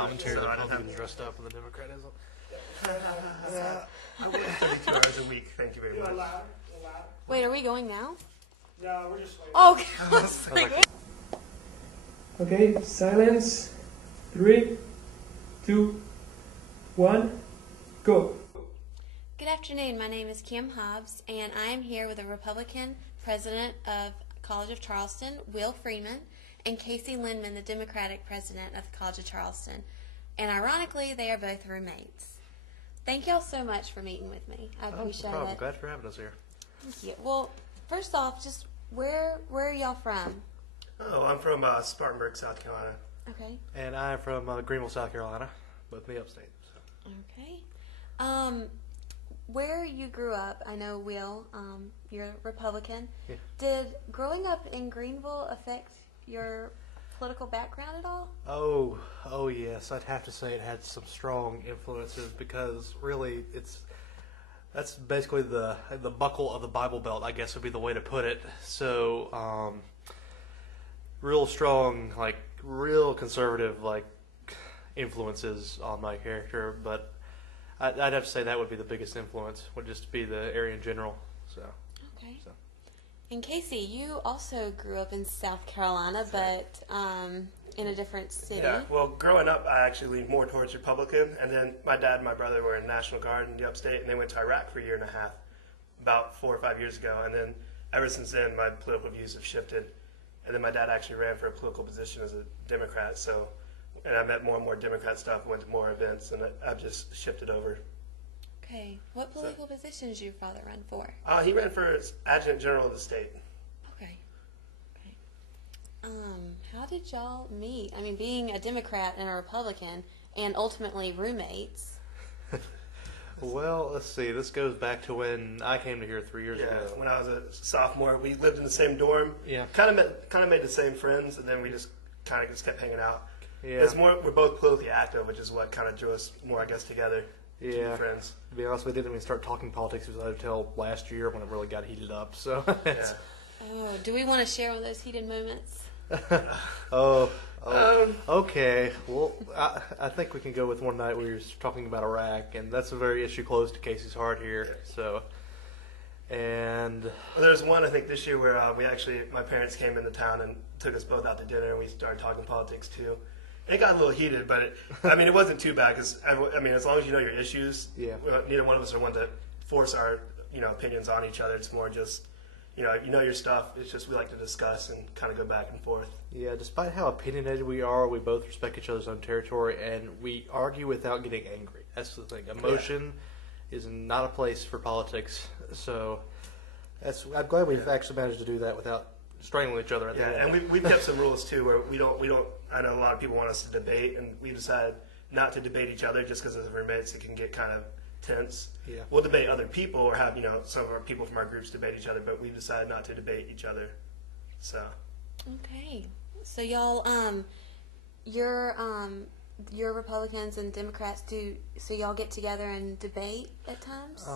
commentary. So The I don't Republican's have dressed up and the Democrat isn't. I work 32 hours a week. Thank you very much. Wait, are we going now? No, we're just waiting. Oh, I was like, Okay, silence. 3, 2, 1, go. Good afternoon. My name is Kim Hobbs, and I am here with the Republican president of College of Charleston, Will Freeman, and Casey Lindman, the Democratic president of the College of Charleston. And ironically, they are both roommates. Thank y'all so much for meeting with me. I appreciate no problem. it. Glad for having us here. Thank you. Well, first off, just where are y'all from? Oh, I'm from Spartanburg, South Carolina. Okay. And I'm from Greenville, South Carolina, both in the upstate. So. Okay. Where you grew up, I know, Will, you're Republican. Yeah. Did growing up in Greenville affect your political background at all? Oh yes. I'd have to say it had some strong influences because really that's basically the buckle of the Bible Belt, I guess would be the way to put it. So, real strong, like real conservative, like influences on my character, but I'd have to say that would be the biggest influence, would just be the area in general. So. Okay. So. And Casey, you also grew up in South Carolina, but in a different city. Yeah, well, growing up, I actually leaned more towards Republican, and then my dad and my brother were in National Guard in the upstate, and they went to Iraq for a year and a half, about 4 or 5 years ago, and then ever since then, my political views have shifted, and then my dad actually ran for a political position as a Democrat, so, and I met more and more Democrat stuff, went to more events, and I've just shifted over. Okay. What political positions did your father run for? He ran for Adjutant General of the state. Okay. How did y'all meet? I mean, being a Democrat and a Republican, and ultimately roommates. Well, let's see. This goes back to when I came to here 3 years ago. When I was a sophomore, we lived in the same dorm. Yeah. Kind of made the same friends, and then we just kept hanging out. Yeah. It's more we're both politically active, which is what kind of drew us more, I guess, together. To Yeah. be friends. To be honest, we didn't even start talking politics until last year when it really got heated up. So. Yeah. Oh, do we want to share one of those heated moments? Okay. Well, I think we can go with one night we were talking about Iraq, and that's a very issue close to Casey's heart here. Yeah. So, and Well, there's one I think this year where my parents came into town and took us both out to dinner, and we started talking politics too. And it got a little heated, but it wasn't too bad because as long as you know your issues, Yeah. Neither one of us are one to force our opinions on each other. It's more just you know your stuff. It's just we like to discuss and kind of go back and forth. yeah, despite how opinionated we are, we both respect each other's own territory, and we argue without getting angry. That's the thing. Emotion is not a place for politics. So, I'm glad we've actually managed to do that without strangling each other at the end. And we've kept some rules too where we don't. I know a lot of people want us to debate, and we decided not to debate each other just because as roommates it can get kind of tense. Yeah. We'll debate other people or have some of our people from our groups debate each other, but we've decided not to debate each other. So. Okay. So y'all, you're Republicans and Democrats so y'all get together and debate at times?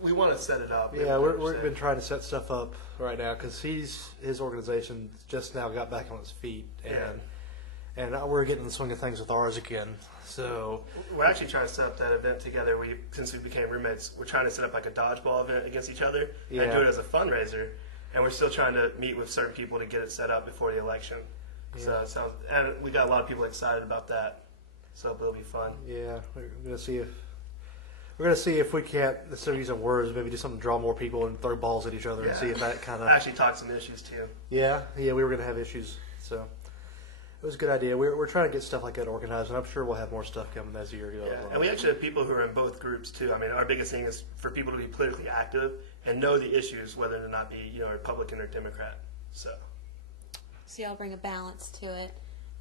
We want to set it up. Yeah, we've been trying to set stuff up right now because his organization just now got back on its feet, and we're getting in the swing of things with ours again. So we're actually trying to set up that event together. Since we became roommates, we're trying to set up like a dodgeball event against each other and do it as a fundraiser. And we're still trying to meet with certain people to get it set up before the election. Yeah. So and we got a lot of people excited about that. So it'll be fun. Yeah, we're gonna see if we can't, instead of using words, maybe do something to draw more people and throw balls at each other and see if that kind of actually talk some issues too. Yeah, we were gonna have issues, so it was a good idea. We're trying to get stuff like that organized, and I'm sure we'll have more stuff coming as the year goes. Yeah, and we actually have people who are in both groups too. I mean, our biggest thing is for people to be politically active and know the issues, whether or not be Republican or Democrat. So y'all bring a balance to it.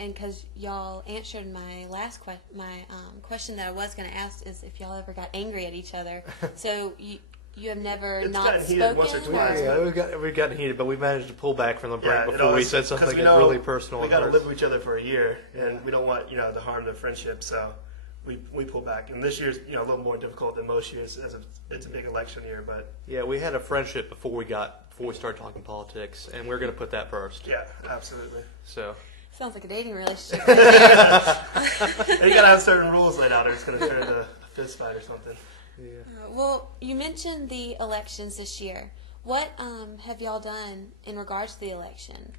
And because y'all answered my last question that I was going to ask is if y'all ever got angry at each other. So you have never it's not gotten heated spoken? once or twice. Yeah, we've gotten heated, but we managed to pull back from the break before we said something really personal. We got to live with each other for a year, and we don't want to harm the friendship. So we pull back. And this year's a little more difficult than most years, as it's a big election year. But yeah, we had a friendship before we started talking politics, and we're going to put that first. Yeah, absolutely. So Sounds like a dating relationship. You gotta have certain rules laid out, or it's gonna turn into a fist fight or something. Yeah. Well, you mentioned the elections this year. What have y'all done in regards to the election?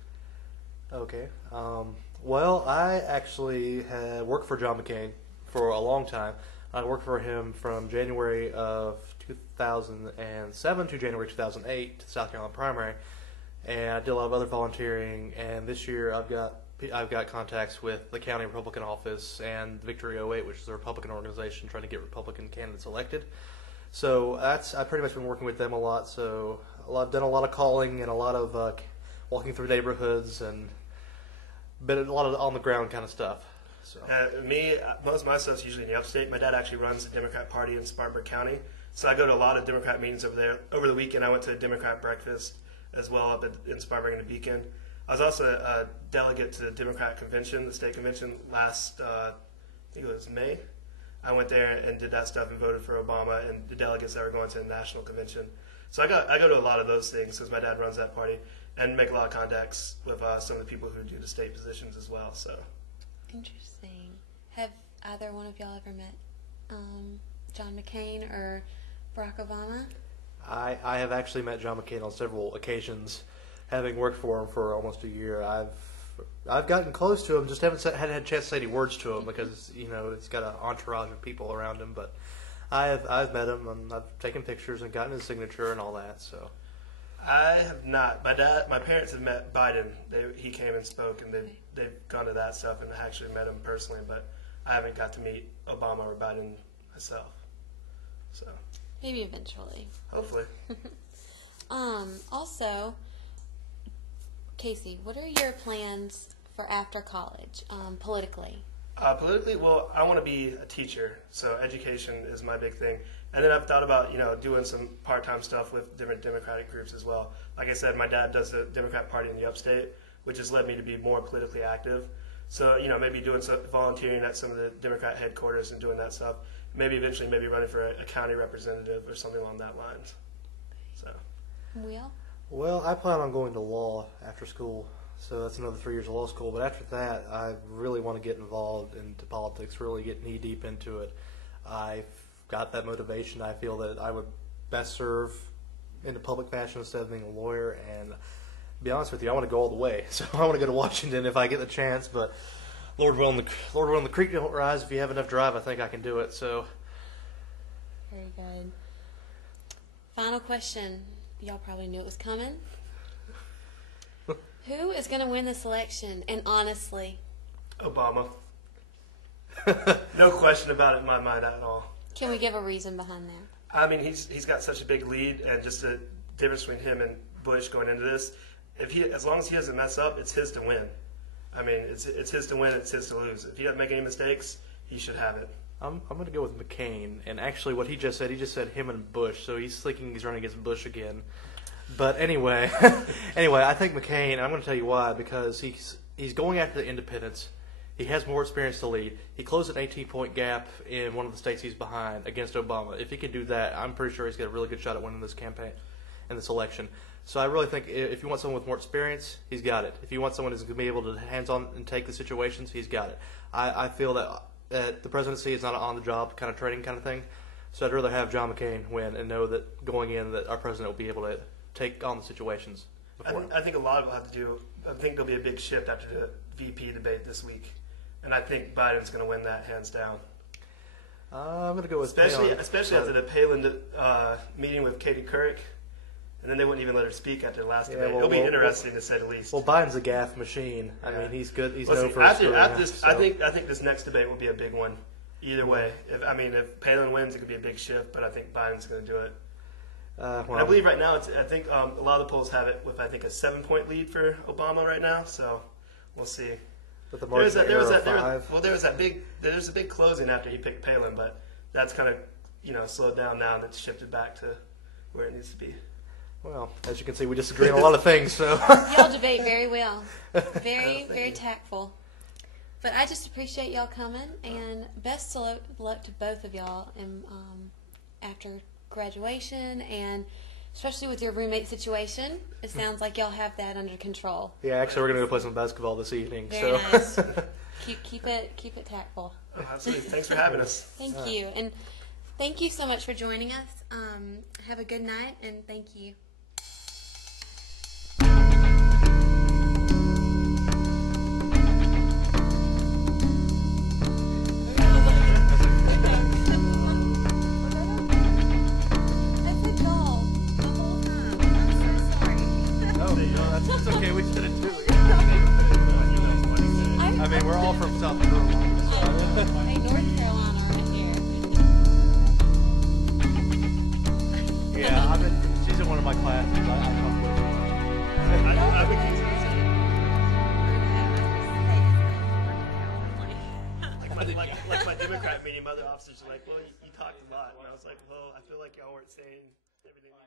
Okay. Well, I actually had worked for John McCain for a long time. I worked for him from January of 2007 to January 2008 to South Carolina primary, and I did a lot of other volunteering. And this year, I've got contacts with the county Republican office and Victory 08, which is a Republican organization trying to get Republican candidates elected. So I've pretty much been working with them a lot. So I've done a lot of calling and a lot of walking through neighborhoods and been a lot of on the ground kind of stuff. So Most of my stuff's usually in the upstate. My dad actually runs the Democrat Party in Spartanburg County, so I go to a lot of Democrat meetings over there. Over the weekend, I went to a Democrat breakfast as well up in Spartanburg and the Beacon. I was also a delegate to the Democrat convention, the state convention, last I think it was May. I went there and did that stuff and voted for Obama and the delegates that were going to the national convention. So I go to a lot of those things because my dad runs that party, and make a lot of contacts with some of the people who do the state positions as well. So Interesting. Have either one of y'all ever met John McCain or Barack Obama? I have actually met John McCain on several occasions, having worked for him for almost a year. I've gotten close to him, just hadn't had a chance to say any words to him because it's got an entourage of people around him. But I've met him and I've taken pictures and gotten his signature and all that. So I have not. My parents have met Biden. He came and spoke, and they've gone to that stuff and actually met him personally. But I haven't got to meet Obama or Biden myself. So Maybe eventually. hopefully. Also, Casey, what are your plans for after college, politically? Politically, well, I want to be a teacher, so education is my big thing. And then I've thought about, doing some part-time stuff with different Democratic groups as well. Like I said, my dad does the Democrat Party in the upstate, which has led me to be more politically active. So, maybe doing some volunteering at some of the Democrat headquarters and doing that stuff. Maybe eventually running for a county representative or something along that lines. So. Will? Well, I plan on going to law after school, so that's another 3 years of law school. But after that, I really want to get involved into politics, really get knee-deep into it. I've got that motivation. I feel that I would best serve in a public fashion instead of being a lawyer. And to be honest with you, I want to go all the way. So I want to go to Washington if I get the chance. But Lord willing, the creek don't rise. If you have enough drive, I think I can do it. So. Very good. Final question. Y'all probably knew it was coming. Who is going to win this election? And honestly, Obama. No question about it in my mind at all. can we give a reason behind that? I mean, he's got such a big lead, and just the difference between him and Bush going into this, as long as he doesn't mess up, it's his to win. I mean, it's his to win, it's his to lose. If he doesn't make any mistakes, he should have it. I'm going to go with McCain, and actually what he just said him and Bush, so he's thinking he's running against Bush again. But anyway, I think McCain, and I'm going to tell you why, because he's going after the independents. He has more experience to lead. He closed an 18-point gap in one of the states he's behind against Obama. If he can do that, I'm pretty sure he's got a really good shot at winning this campaign and this election. So I really think if you want someone with more experience, he's got it. If you want someone who's going to be able to hands-on and take the situations, he's got it. I feel that the presidency is not an on-the-job kind of training kind of thing. So I'd rather have John McCain win and know that going in that our president will be able to take on the situations before him. I think a lot of it will have to do. I think there'll be a big shift after the VP debate this week, and I think Biden's going to win that hands down. I'm going to go with especially Palin. after the Palin meeting with Katie Couric, and then they wouldn't even let her speak after the last debate. It'll be interesting to say the least. Well, Biden's a gaffe machine. I mean, he's good. He's known for this. I think this next debate will be a big one. Either way, if Palin wins, it could be a big shift, but I think Biden's going to do it. I believe right now, I think a lot of the polls have it with, I think, a 7-point lead for Obama right now. So we'll see. But the there's a big closing after he picked Palin, but that's kind of slowed down now, and it's shifted back to where it needs to be. Well, as you can see, we disagree on a lot of things. So y'all debate very well, very tactful. But I just appreciate y'all coming, and best of luck to both of y'all after graduation, and especially with your roommate situation. It sounds like y'all have that under control. Yeah, actually, we're going to go play some basketball this evening. Very so. nice. keep it tactful. Oh, absolutely. Thanks for having us. Thank you, and thank you so much for joining us. Have a good night, and thank you. It's okay, we did it too. I mean, we're all from South Carolina. Hey, North Carolina right here. Yeah, she's in one of my classes. I come with her. Like my Democrat meeting, other officers are like, well, you talked a lot. And I was like, well, I feel like y'all weren't saying everything.